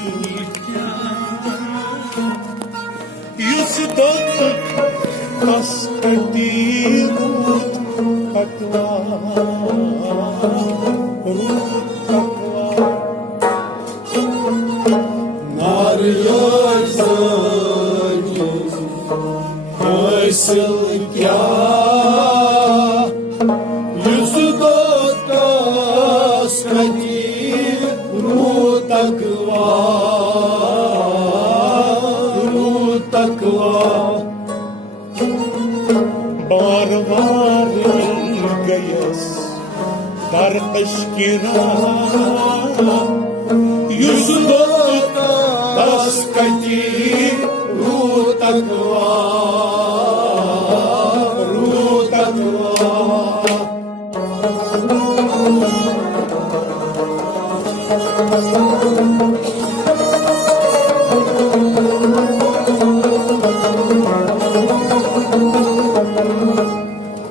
sull'ia io si tocca aspettino takva Мысль-я, юзудота сходи, рутаква, Барваргаяс, Даркашкира, юзудота сходи, рутаква.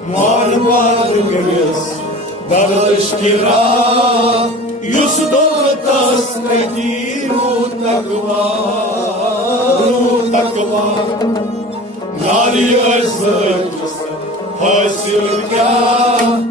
Марваргаяс, Даркашкира, юзудота сходи, рутаква. Нариясь, Hasırga